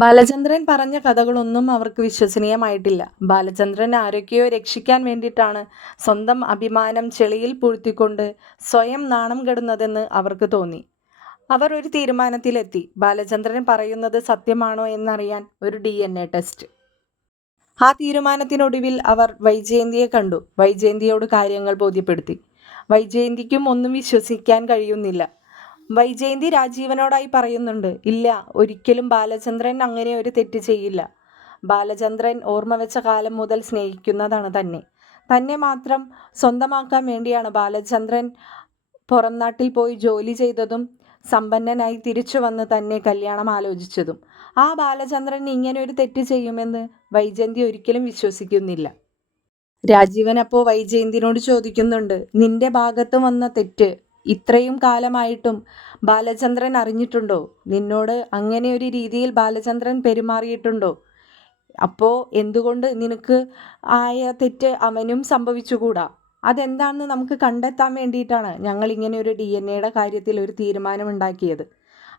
ബാലചന്ദ്രൻ പറഞ്ഞ കഥകളൊന്നും അവർക്ക് വിശ്വസനീയമായിട്ടില്ല. ബാലചന്ദ്രൻ ആരൊക്കെയോ രക്ഷിക്കാൻ വേണ്ടിയിട്ടാണ് സ്വന്തം അഭിമാനം ചെളിയിൽ പൂഴ്ത്തിക്കൊണ്ട് സ്വയം നാണം കെടുന്നതെന്ന് അവർക്ക് തോന്നി. അവർ ഒരു തീരുമാനത്തിലെത്തി. ബാലചന്ദ്രൻ പറയുന്നത് സത്യമാണോ എന്നറിയാൻ ഒരു DNA ടെസ്റ്റ്. ആ തീരുമാനത്തിനൊടുവിൽ അവർ വൈജയന്തിയെ കണ്ടു. വൈജയന്തിയോട് കാര്യങ്ങൾ ബോധ്യപ്പെടുത്തി. വൈജയന്തിക്കും ഒന്നും വിശ്വസിക്കാൻ കഴിയുന്നില്ല. വൈജയന്തി രാജീവനോടായി പറയുന്നുണ്ട്, ഇല്ല, ഒരിക്കലും ബാലചന്ദ്രൻ അങ്ങനെ ഒരു തെറ്റ് ചെയ്യില്ല. ബാലചന്ദ്രൻ ഓർമ്മ വെച്ച കാലം മുതൽ സ്നേഹിക്കുന്നതാണ് തന്നെ മാത്രം സ്വന്തമാക്കാൻ വേണ്ടിയാണ് ബാലചന്ദ്രൻ പുറം നാട്ടിൽ പോയി ജോലി ചെയ്തതും സമ്പന്നനായി തിരിച്ചു വന്ന് തന്നെ കല്യാണം ആലോചിച്ചതും. ആ ബാലചന്ദ്രൻ ഇങ്ങനെ ഒരു തെറ്റ് ചെയ്യുമെന്ന് വൈജയന്തി ഒരിക്കലും വിശ്വസിക്കുന്നില്ല. രാജീവൻ അപ്പോൾ വൈജയന്തിനോട് ചോദിക്കുന്നുണ്ട്, നിന്റെ ഭാഗത്ത് വന്ന തെറ്റ് ഇത്രയും കാലമായിട്ടും ബാലചന്ദ്രൻ അറിഞ്ഞിട്ടുണ്ടോ? നിന്നോട് അങ്ങനെ ഒരു രീതിയിൽ ബാലചന്ദ്രൻ പെരുമാറിയിട്ടുണ്ടോ? അപ്പോൾ എന്തുകൊണ്ട് നിനക്ക് ആയ തെറ്റ് അവനും സംഭവിച്ചുകൂടാ? അതെന്താണെന്ന് നമുക്ക് കണ്ടെത്താൻ വേണ്ടിയിട്ടാണ് ഞങ്ങൾ ഇങ്ങനെ ഒരു DNA കാര്യത്തിൽ ഒരു തീരുമാനമുണ്ടാക്കിയത്.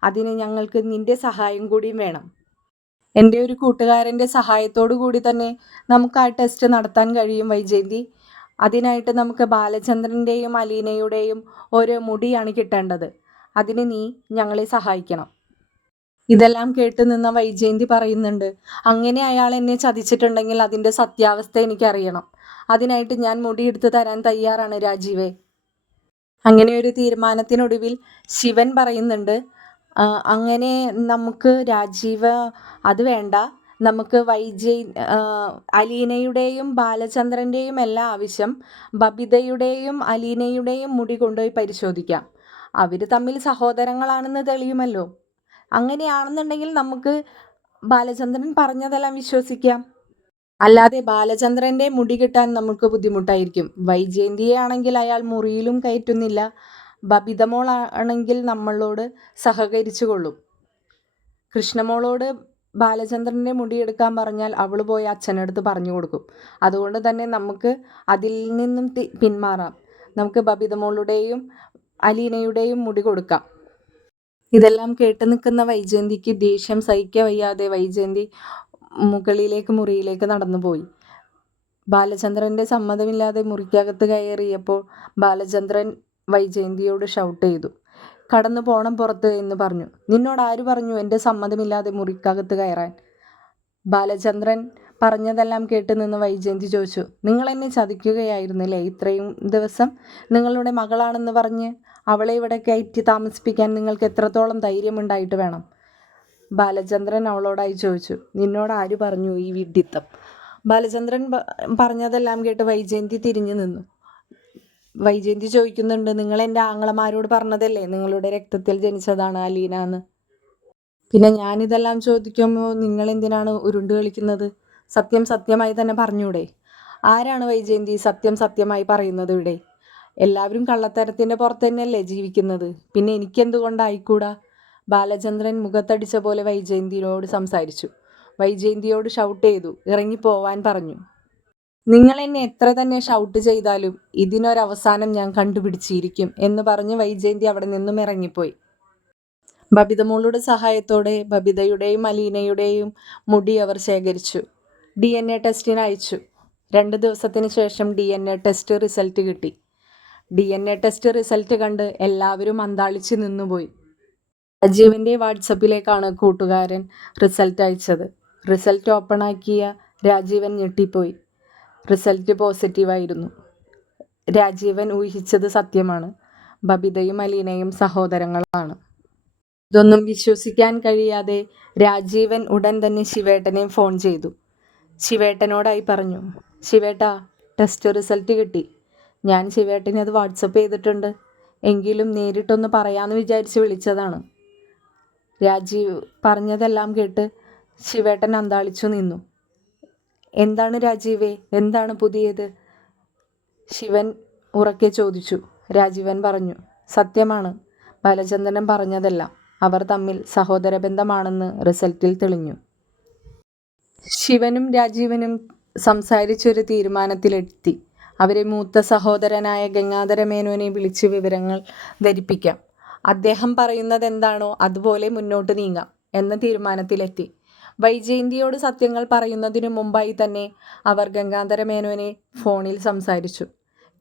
അതിന് ഞങ്ങൾക്ക് നിന്റെ സഹായം കൂടിയും വേണം. എൻ്റെ ഒരു കൂട്ടുകാരൻ്റെ സഹായത്തോടു കൂടി തന്നെ നമുക്ക് ആ ടെസ്റ്റ് നടത്താൻ കഴിയും വൈജയന്തി. അതിനായിട്ട് നമുക്ക് ബാലചന്ദ്രൻ്റെയും അലീനയുടെയും ഓരോ മുടിയാണ് കിട്ടേണ്ടത്. അതിന് നീ ഞങ്ങളെ സഹായിക്കണം. ഇതെല്ലാം കേട്ട് നിന്ന വൈജയന്തി പറയുന്നുണ്ട്, അങ്ങനെ അയാൾ എന്നെ ചതിച്ചിട്ടുണ്ടെങ്കിൽ അതിൻ്റെ സത്യാവസ്ഥ എനിക്കറിയണം. അതിനായിട്ട് ഞാൻ മുടിയെടുത്ത് തരാൻ തയ്യാറാണ് രാജീവേ. അങ്ങനെ ഒരു തീരുമാനത്തിനൊടുവിൽ ശിവൻ പറയുന്നുണ്ട്, അങ്ങനെ നമുക്ക് രാജീവ് അത് വേണ്ട, നമുക്ക് അലീനയുടെയും ബാലചന്ദ്രൻ്റെയും എല്ലാ ആവശ്യം ബബിതയുടെയും അലീനയുടെയും മുടി കൊണ്ടുപോയി പരിശോധിക്കാം. അവർ തമ്മിൽ സഹോദരങ്ങളാണെന്ന് തെളിയുമല്ലോ. അങ്ങനെയാണെന്നുണ്ടെങ്കിൽ നമുക്ക് ബാലചന്ദ്രൻ പറഞ്ഞതെല്ലാം വിശ്വസിക്കാം. അല്ലാതെ ബാലചന്ദ്രൻ്റെ മുടി കിട്ടാൻ നമുക്ക് ബുദ്ധിമുട്ടായിരിക്കും. വൈജയന്തിയെ ആണെങ്കിൽ അയാൾ മുറിയിലും കയറ്റുന്നില്ല. ബബിതമോൾ ആണെങ്കിൽ നമ്മളോട് സഹകരിച്ചു കൊള്ളും. കൃഷ്ണമോളോട് ബാലചന്ദ്രൻ്റെ മുടിയെടുക്കാൻ പറഞ്ഞാൽ അവൾ പോയി അച്ഛനടുത്ത് പറഞ്ഞു കൊടുക്കും. അതുകൊണ്ട് തന്നെ നമുക്ക് അതിൽ നിന്നും പിന്മാറാം. നമുക്ക് ബബിതമോളുടെയും അലീനയുടെയും മുടി കൊടുക്കാം. ഇതെല്ലാം കേട്ട് നിൽക്കുന്ന വൈജയന്തിക്ക് ദേഷ്യം സഹിക്കാൻ വയ്യാതെ വൈജയന്തി മുറിയിലേക്ക് നടന്നുപോയി. ബാലചന്ദ്രൻ്റെ സമ്മതമില്ലാതെ മുറിക്കകത്ത് കയറിയപ്പോൾ ബാലചന്ദ്രൻ വൈജയന്തിയോട് ഷൗട്ട് ചെയ്തു, കടന്നു പോണം പുറത്ത് എന്ന് പറഞ്ഞു. നിന്നോട് ആര് പറഞ്ഞു എൻ്റെ സമ്മതമില്ലാതെ മുറിക്കകത്ത് കയറാൻ? ബാലചന്ദ്രൻ പറഞ്ഞതെല്ലാം കേട്ട് നിന്ന് വൈജയന്തി ചോദിച്ചു, നിങ്ങൾ എന്നെ ചതിക്കുകയായിരുന്നില്ലേ ഇത്രയും ദിവസം? നിങ്ങളുടെ മകളാണെന്ന് പറഞ്ഞ് അവളെ ഇവിടെ കയറ്റി താമസിപ്പിക്കാൻ നിങ്ങൾക്ക് എത്രത്തോളം ധൈര്യമുണ്ടായിട്ട് വേണം? ബാലചന്ദ്രൻ അവളോടായി ചോദിച്ചു. നിന്നോട് ആര് പറഞ്ഞു ഈ വിഡ്ഢിത്തം? ബാലചന്ദ്രൻ പറഞ്ഞതെല്ലാം കേട്ട് വൈജയന്തി തിരിഞ്ഞു നിന്നു. വൈജയന്തി ചോദിക്കുന്നുണ്ട്, നിങ്ങൾ എൻ്റെ ആങ്ങളമാരോട് പറഞ്ഞതല്ലേ നിങ്ങളുടെ രക്തത്തിൽ ജനിച്ചതാണ് അലീന എന്ന്? പിന്നെ ഞാനിതെല്ലാം ചോദിക്കുമ്പോൾ നിങ്ങൾ എന്തിനാണ് ഉരുണ്ട് കളിക്കുന്നത്? സത്യം സത്യമായി തന്നെ പറഞ്ഞൂടെ? ആരാണ് വൈജയന്തി സത്യം സത്യമായി പറയുന്നത് ഇവിടെ? എല്ലാവരും കള്ളത്തരത്തിൻ്റെ പുറത്ത് തന്നെയല്ലേ ജീവിക്കുന്നത്. പിന്നെ എനിക്കെന്തുകൊണ്ടായിക്കൂടാ? ബാലചന്ദ്രൻ മുഖത്തടിച്ച പോലെ വൈജയന്തിയോട് സംസാരിച്ചു. വൈജയന്തിയോട് ഷൗട്ട് ചെയ്തു, ഇറങ്ങിപ്പോവാൻ പറഞ്ഞു. നിങ്ങൾ എന്നെ എത്ര തന്നെ ഷൗട്ട് ചെയ്താലും ഇതിനൊരവസാനം ഞാൻ കണ്ടുപിടിച്ചിരിക്കും എന്ന് പറഞ്ഞ് വൈജയന്തി അവിടെ നിന്നും ഇറങ്ങിപ്പോയി. ബബിതമോളുടെ സഹായത്തോടെ ബബിതയുടെയും അലീനയുടെയും മുടി അവർ ശേഖരിച്ചു. DNA ടെസ്റ്റിന് അയച്ചു. 2 ദിവസത്തിന് ശേഷം DNA ടെസ്റ്റ് റിസൾട്ട് കിട്ടി. DNA ടെസ്റ്റ് റിസൾട്ട് കണ്ട് എല്ലാവരും അന്താളിച്ച് നിന്നുപോയി. രാജീവൻ്റെ വാട്സപ്പിലേക്കാണ് കൂട്ടുകാരൻ റിസൾട്ട് അയച്ചത്. റിസൾട്ട് ഓപ്പണാക്കിയ രാജീവൻ ഞെട്ടിപ്പോയി. റിസൾട്ട് പോസിറ്റീവായിരുന്നു. രാജീവൻ ഊഹിച്ചത് സത്യമാണ്. ബബിതയും അലീനയും സഹോദരങ്ങളാണ്. ഇതൊന്നും വിശ്വസിക്കാൻ കഴിയാതെ രാജീവൻ ഉടൻ തന്നെ ശിവേട്ടനെ ഫോൺ ചെയ്തു. ശിവേട്ടനോടായി പറഞ്ഞു, ശിവേട്ടാ, ടെസ്റ്റ് റിസൾട്ട് കിട്ടി. ഞാൻ ശിവേട്ടനെ അത് വാട്സപ്പ് ചെയ്തിട്ടുണ്ട്. എങ്കിലും നേരിട്ടൊന്ന് പറയാമെന്ന് വിചാരിച്ച് വിളിച്ചതാണ്. രാജീവ് പറഞ്ഞതെല്ലാം കേട്ട് ശിവേട്ടൻ അന്താളിച്ചു നിന്നു. എന്താണ് രാജീവേ, എന്താണ് പുതിയത്? ശിവൻ ഉറക്കെ ചോദിച്ചു. രാജീവൻ പറഞ്ഞു, സത്യമാണ് ബാലചന്ദ്രൻ പറഞ്ഞതെല്ലാം. അവർ തമ്മിൽ സഹോദര ബന്ധമാണെന്ന് റിസൾട്ടിൽ തെളിഞ്ഞു. ശിവനും രാജീവനും സംസാരിച്ചൊരു തീരുമാനത്തിലെത്തി. അവരെ മൂത്ത സഹോദരനായ ഗംഗാധര മേനോനെ വിളിച്ച് വിവരങ്ങൾ ധരിപ്പിക്കാം. അദ്ദേഹം പറയുന്നത് എന്താണോ അതുപോലെ മുന്നോട്ട് നീങ്ങാം എന്ന തീരുമാനത്തിലെത്തി. വൈജയന്തിയോട് സത്യങ്ങൾ പറയുന്നതിനു മുമ്പായി തന്നെ അവർ ഗംഗാധരമേനോനെ ഫോണിൽ സംസാരിച്ചു.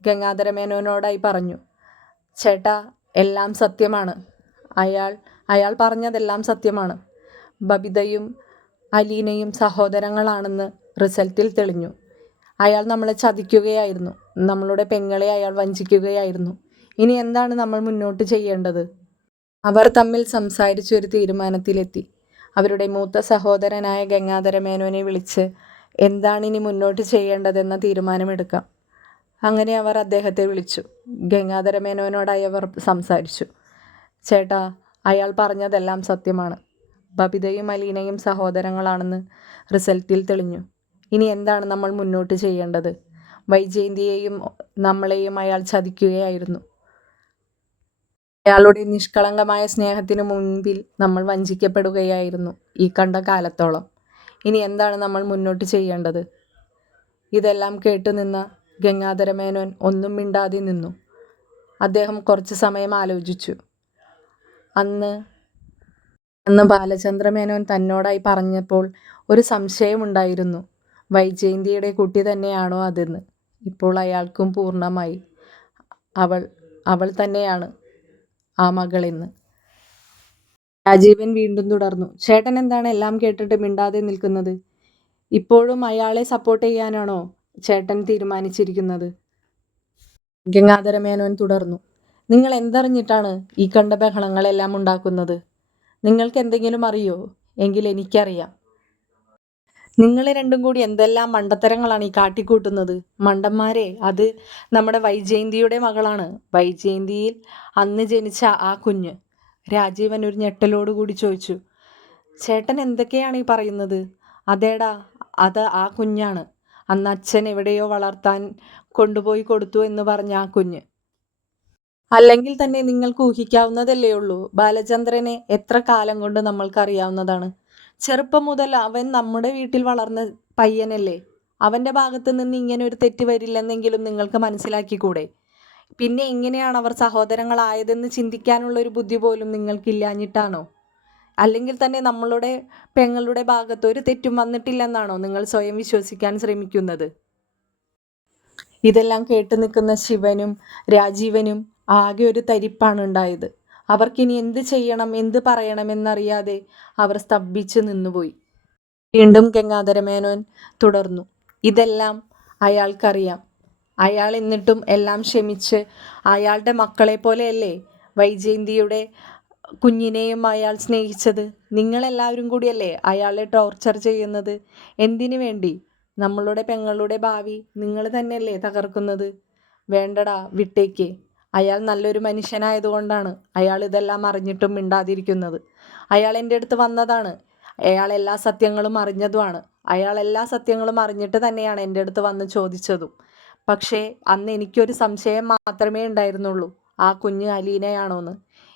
ഗംഗാധരമേനോനോടായി പറഞ്ഞു, ചേട്ടാ, എല്ലാം സത്യമാണ്. അയാൾ പറഞ്ഞതെല്ലാം സത്യമാണ്. ബബിതയും അലീനയും സഹോദരങ്ങളാണെന്ന് റിസൾട്ടിൽ തെളിഞ്ഞു. അയാൾ നമ്മളെ ചതിക്കുകയായിരുന്നു. നമ്മളുടെ പെങ്ങളെ അയാൾ വഞ്ചിക്കുകയായിരുന്നു. ഇനി എന്താണ് നമ്മൾ മുന്നോട്ട് ചെയ്യേണ്ടത്? അവർ തമ്മിൽ സംസാരിച്ച് ഒരു തീരുമാനത്തിലെത്തി. അവരുടെ മൂത്ത സഹോദരനായ ഗംഗാധരമേനോനെ വിളിച്ച് എന്താണിനി മുന്നോട്ട് ചെയ്യേണ്ടതെന്ന തീരുമാനമെടുക്കാം. അങ്ങനെ അവർ അദ്ദേഹത്തെ വിളിച്ചു. ഗംഗാധരമേനോനോടായി അവർ സംസാരിച്ചു. ചേട്ടാ, അയാൾ പറഞ്ഞതെല്ലാം സത്യമാണ്. ബബിതയും അലീനയും സഹോദരങ്ങളാണെന്ന് റിസൾട്ടിൽ തെളിഞ്ഞു. ഇനി എന്താണ് നമ്മൾ മുന്നോട്ട് ചെയ്യേണ്ടത്? വൈജയന്തിയെയും നമ്മളെയും അയാൾ ചതിക്കുകയായിരുന്നു. അയാളുടെ നിഷ്കളങ്കമായ സ്നേഹത്തിനു മുൻപിൽ നമ്മൾ വഞ്ചിക്കപ്പെടുകയായിരുന്നു ഈ കണ്ട കാലത്തോളം. ഇനി എന്താണ് നമ്മൾ മുന്നോട്ട് ചെയ്യേണ്ടത്? ഇതെല്ലാം കേട്ടുനിന്ന ഗംഗാധരമേനോൻ ഒന്നും മിണ്ടാതെ നിന്നു. അദ്ദേഹം കുറച്ച് സമയം ആലോചിച്ചു. അന്ന് ബാലചന്ദ്രമേനോൻ തന്നോടായി പറഞ്ഞപ്പോൾ ഒരു സംശയമുണ്ടായിരുന്നു. വൈജയന്തിയുടെ കുട്ടി തന്നെയാണോ അതെന്ന്. ഇപ്പോൾ അയാൾക്കും പൂർണ്ണമായി അവൾ തന്നെയാണ് ആ മകളെന്ന്. രാജീവൻ വീണ്ടും തുടർന്നു. ചേട്ടൻ എന്താണ് എല്ലാം കേട്ടിട്ട് മിണ്ടാതെ നിൽക്കുന്നത്? ഇപ്പോഴും അയാളെ സപ്പോർട്ട് ചെയ്യാനാണോ ചേട്ടൻ തീരുമാനിച്ചിരിക്കുന്നത്? ഗംഗാധരമേനോൻ തുടർന്നു. നിങ്ങൾ എന്തറിഞ്ഞിട്ടാണ് ഈ കണ്ട ബഹളങ്ങളെല്ലാം ഉണ്ടാക്കുന്നത്? നിങ്ങൾക്ക് എന്തെങ്കിലും അറിയോ? എങ്കിൽ എനിക്കറിയാം. നിങ്ങൾ രണ്ടും കൂടി എന്തെല്ലാം മണ്ടത്തരങ്ങളാണ് ഈ കാട്ടിക്കൂട്ടുന്നത്. മണ്ടന്മാരെ, അത് നമ്മുടെ വൈജയന്തിയുടെ മകളാണ്. വൈജയന്തിയിൽ അന്ന് ജനിച്ച ആ കുഞ്ഞ്. രാജീവൻ ഒരു ഞെട്ടലോടുകൂടി ചോദിച്ചു. ചേട്ടൻ എന്തൊക്കെയാണ് ഈ പറയുന്നത്? അതേടാ, അത് ആ കുഞ്ഞാണ്. അന്ന് അച്ഛൻ എവിടെയോ വളർത്താൻ കൊണ്ടുപോയി കൊടുത്തു എന്ന് പറഞ്ഞ ആ കുഞ്ഞ്. അല്ലെങ്കിൽ തന്നെ നിങ്ങൾക്ക് ഊഹിക്കാവുന്നതല്ലേ ഉള്ളൂ. ബാലചന്ദ്രനെ എത്ര കാലം കൊണ്ട് നമ്മൾക്കറിയാവുന്നതാണ്. ചെറുപ്പം മുതൽ അവൻ നമ്മുടെ വീട്ടിൽ വളർന്ന പയ്യനല്ലേ. അവൻ്റെ ഭാഗത്ത് നിന്ന് ഇങ്ങനെ ഒരു തെറ്റ് വരില്ലെന്നെങ്കിലും നിങ്ങൾക്ക് മനസ്സിലാക്കിക്കൂടെ? പിന്നെ എങ്ങനെയാണ് അവർ സഹോദരങ്ങളായതെന്ന് ചിന്തിക്കാനുള്ളൊരു ബുദ്ധി പോലും നിങ്ങൾക്കില്ലാഞ്ഞിട്ടാണോ? അല്ലെങ്കിൽ തന്നെ നമ്മളുടെ പെങ്ങളുടെ ഭാഗത്ത് ഒരു തെറ്റും വന്നിട്ടില്ലെന്നാണോ നിങ്ങൾ സ്വയം വിശ്വസിക്കാൻ ശ്രമിക്കുന്നത്? ഇതെല്ലാം കേട്ടു നിൽക്കുന്ന ശിവനും രാജീവനും ആകെ ഒരു തരിപ്പാണ് ഉണ്ടായത്. അവർക്കിനി എന്ത് ചെയ്യണം, എന്ത് പറയണമെന്നറിയാതെ അവർ സ്തംഭിച്ച് നിന്നുപോയി. വീണ്ടും ഗംഗാധരമേനോൻ തുടർന്നു. ഇതെല്ലാം അയാൾക്കറിയാം. അയാൾ എന്നിട്ടും എല്ലാം ക്ഷമിച്ച് അയാളുടെ മക്കളെ പോലെയല്ലേ വൈജയന്തിയുടെ കുഞ്ഞിനെയും അയാൾ സ്നേഹിച്ചത്. നിങ്ങളെല്ലാവരും കൂടിയല്ലേ അയാളെ ടോർച്ചർ ചെയ്യുന്നത്. എന്തിനു വേണ്ടി? നമ്മളുടെ പെങ്ങളുടെ ഭാവി നിങ്ങൾ തന്നെയല്ലേ തകർക്കുന്നത്. വേണ്ടടാ, വിട്ടേക്ക്. അയാൾ നല്ലൊരു മനുഷ്യനായതുകൊണ്ടാണ് അയാൾ ഇതെല്ലാം അറിഞ്ഞിട്ടും മിണ്ടാതിരിക്കുന്നത്. അയാൾ എൻ്റെ അടുത്ത് വന്നതാണ്. അയാൾ എല്ലാ സത്യങ്ങളും അറിഞ്ഞതുമാണ്. അയാൾ എല്ലാ സത്യങ്ങളും അറിഞ്ഞിട്ട് തന്നെയാണ് എൻ്റെ അടുത്ത് വന്ന് ചോദിച്ചതും. പക്ഷേ അന്ന് എനിക്കൊരു സംശയം മാത്രമേ ഉണ്ടായിരുന്നുള്ളൂ, ആ കുഞ്ഞ് അലീനയാണോന്ന്.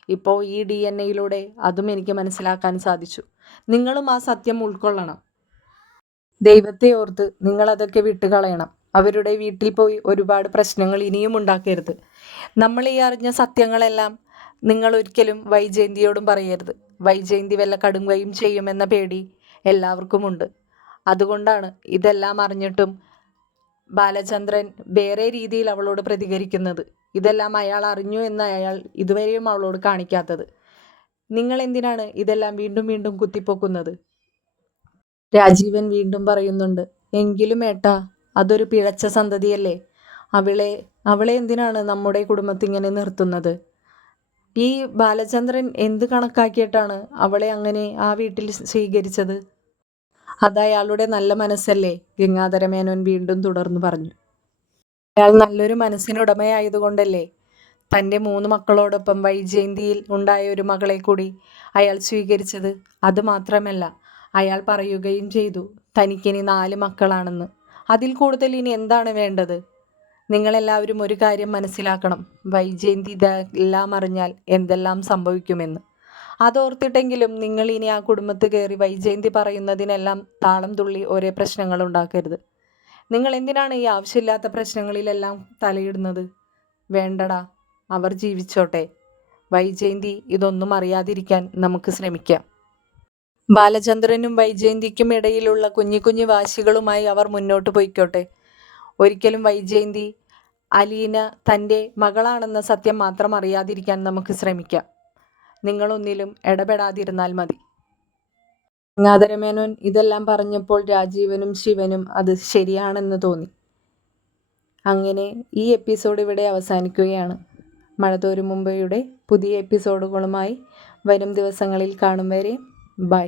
ഇപ്പോൾ ഈ DNA അതും എനിക്ക് മനസ്സിലാക്കാൻ സാധിച്ചു. നിങ്ങളും ആ സത്യം ഉൾക്കൊള്ളണം. ദൈവത്തെ ഓർത്ത് നിങ്ങളതൊക്കെ വിട്ടുകളയണം. അവരുടെ വീട്ടിൽ പോയി ഒരുപാട് പ്രശ്നങ്ങൾ ഇനിയും ഉണ്ടാക്കരുത്. നമ്മൾ ഈ അറിഞ്ഞ സത്യങ്ങളെല്ലാം നിങ്ങൾ ഒരിക്കലും വൈജയന്തിയോടും പറയരുത്. വൈജയന്തി വല്ല കടുങ്കയും ചെയ്യുമെന്ന പേടി എല്ലാവർക്കുമുണ്ട്. അതുകൊണ്ടാണ് ഇതെല്ലാം അറിഞ്ഞിട്ടും ബാലചന്ദ്രൻ വേറെ രീതിയിൽ അവളോട് പ്രതികരിക്കുന്നത്. ഇതെല്ലാം അയാൾ അറിഞ്ഞു എന്ന് അയാൾ ഇതുവരെയും അവളോട് കാണിക്കാത്തത്. നിങ്ങൾ എന്തിനാണ് ഇതെല്ലാം വീണ്ടും വീണ്ടും കുത്തിപ്പൊക്കുന്നത്? രാജീവൻ വീണ്ടും പറയുന്നുണ്ട്. എങ്കിലും ഏട്ടാ, അതൊരു പിഴച്ച സന്തതിയല്ലേ. അവളെ എന്തിനാണ് നമ്മുടെ കുടുംബത്തിങ്ങനെ നിർത്തുന്നത്? ഈ ബാലചന്ദ്രൻ എന്ത് കണക്കാക്കിയിട്ടാണ് അവളെ അങ്ങനെ ആ വീട്ടിൽ സ്വീകരിച്ചത്? അതയാളുടെ നല്ല മനസ്സല്ലേ? ഗംഗാധരമേനോൻ വീണ്ടും തുടർന്നു പറഞ്ഞു. അയാൾ നല്ലൊരു മനസ്സിനുടമയായതുകൊണ്ടല്ലേ തൻ്റെ 3 മക്കളോടൊപ്പം വൈജയന്തിയിൽ ഉണ്ടായ ഒരു മകളെ കൂടി അയാൾ സ്വീകരിച്ചത്. അതുമാത്രമല്ല, അയാൾ പറയുകയും ചെയ്തു തനിക്കിനി 4 മക്കളാണെന്ന്. അതിൽ കൂടുതൽ ഇനി എന്താണ് വേണ്ടത്? നിങ്ങളെല്ലാവരും ഒരു കാര്യം മനസ്സിലാക്കണം. വൈജയന്തി ഇതെല്ലാം അറിഞ്ഞാൽ എന്തെല്ലാം സംഭവിക്കുമെന്ന്. അതോർത്തിട്ടെങ്കിലും നിങ്ങൾ ഇനി ആ കുടുംബത്ത് കയറി വൈജയന്തി പറയുന്നതിനെല്ലാം താളം തുള്ളി ഒരേ പ്രശ്നങ്ങൾ ഉണ്ടാക്കരുത്. നിങ്ങൾ എന്തിനാണ് ഈ ആവശ്യമില്ലാത്ത പ്രശ്നങ്ങളിലെല്ലാം തലയിടുന്നത്? വേണ്ടടാ, അവർ ജീവിച്ചോട്ടെ. വൈജയന്തി ഇതൊന്നും അറിയാതിരിക്കാൻ നമുക്ക് ശ്രമിക്കാം. ബാലചന്ദ്രനും വൈജയന്തിക്കും ഇടയിലുള്ള കുഞ്ഞു കുഞ്ഞു വാശികളുമായി അവർ മുന്നോട്ട് പോയിക്കോട്ടെ. ഒരിക്കലും വൈജയന്തി അലീന തൻ്റെ മകളാണെന്ന സത്യം മാത്രം അറിയാതിരിക്കാൻ നമുക്ക് ശ്രമിക്കാം. നിങ്ങളൊന്നിലും ഇടപെടാതിരുന്നാൽ മതി. ഗംഗാധരമേനോൻ ഇതെല്ലാം പറഞ്ഞപ്പോൾ രാജീവനും ശിവനും അത് ശരിയാണെന്ന് തോന്നി. അങ്ങനെ ഈ എപ്പിസോഡ് ഇവിടെ അവസാനിക്കുകയാണ്. മഴതോരും മുമ്പയുടെ പുതിയ എപ്പിസോഡുകളുമായി വരും ദിവസങ്ങളിൽ കാണും വരെ ബൈ.